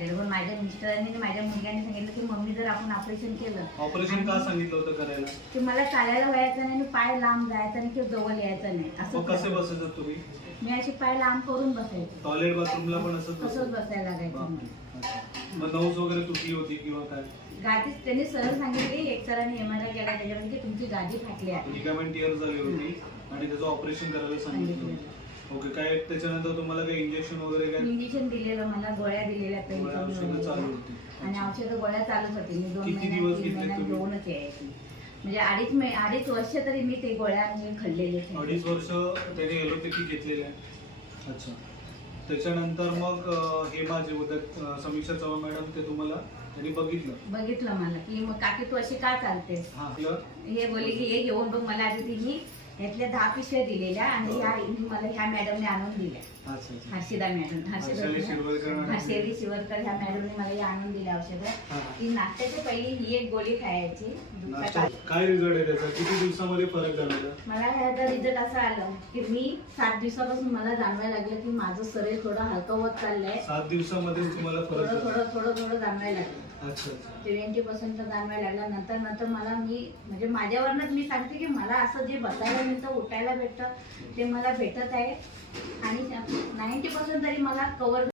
सांगितलेलं, पण माझ्या मिस्टरांनी आणि माझ्या मुलग्याने सांगितलं की मम्मी जर आपण ऑपरेशन केलं. ऑपरेशन का सांगितलं होतं करायला? की मला चालायला व्हायचं नाही, पाय लांब जायचं नाही किंवा जवळ यायचं नाही. असं कसे बसायचं तुम्ही? मी अशी पाय लांब करून बसायचे. टॉयलेट बाथरूमला पण तसंच बसायला लागायचं मला. मग नऊस वगैरे तुटली होती किंवा काय? गादी त्यांनी सरळ सांगितली, एक सरांनी MRI केला त्याच्यामध्ये की तुमची गादी फाटली आहे. लिगामेंट टिअर झाली होती आणि त्याचं ऑपरेशन करायला सांगितलं. ओके. काय त्याच्यानंतर तुम्हाला काही इंजेक्शन वगैरे काय? इंजेक्शन दिलेलं मला, गोळ्या दिलेल्या पेन औषधं चालू होती आणि औषधं गोळ्या चालूच होती. मी 2 किती दिवस महिन्यात 3 घेतले महिन्यात तुम्ही? घेऊनच यायची. म्हणजे अडीच वर्ष तरी मी ते गोळ्या खाल्लेले. 2.5 वर्ष त्याने एलोपॅथी घेतलेली आहे. अच्छा. त्याच्यानंतर मग हे माझे होते समीक्षा चव्हाण मॅडम, ते तुम्हाला त्यांनी बघितलं मला की मग काकी तू अशी का चालतेस. हे बोलले की हे घेऊन बघ. मला आधी तिने यातल्या 10 पिशव्या दिलेल्या आणि मला ह्या मॅडमने आणून दिल्या. हर्षिदा मॅडम, हर्षिदा शिवरकर ह्या मॅडमने मला हे आणून दिल्या औषधं. की नाश्त्याच्या पहिली ही एक गोळी खायची. काय रिझल्ट आहे त्याचा? किती दिवसामध्ये फरक जाणवला? मला ह्याचा रिझल्ट असा आला की मी 7 दिवसापासून मला जाणवायला लागलं की माझं शरीर थोडं हलकं होत चाललंय. 7 दिवसामध्ये तुम्हाला फरक? थोडं जाणवायला लागलं. 70% जाणवायला लागला. नंतर मला म्हणजे माझ्यावरनच मी सांगते की मला असं जे बसायला मिळतं, उठायला भेटतं, ते मला भेटत आहे आणि 90% तरी मला कव्हर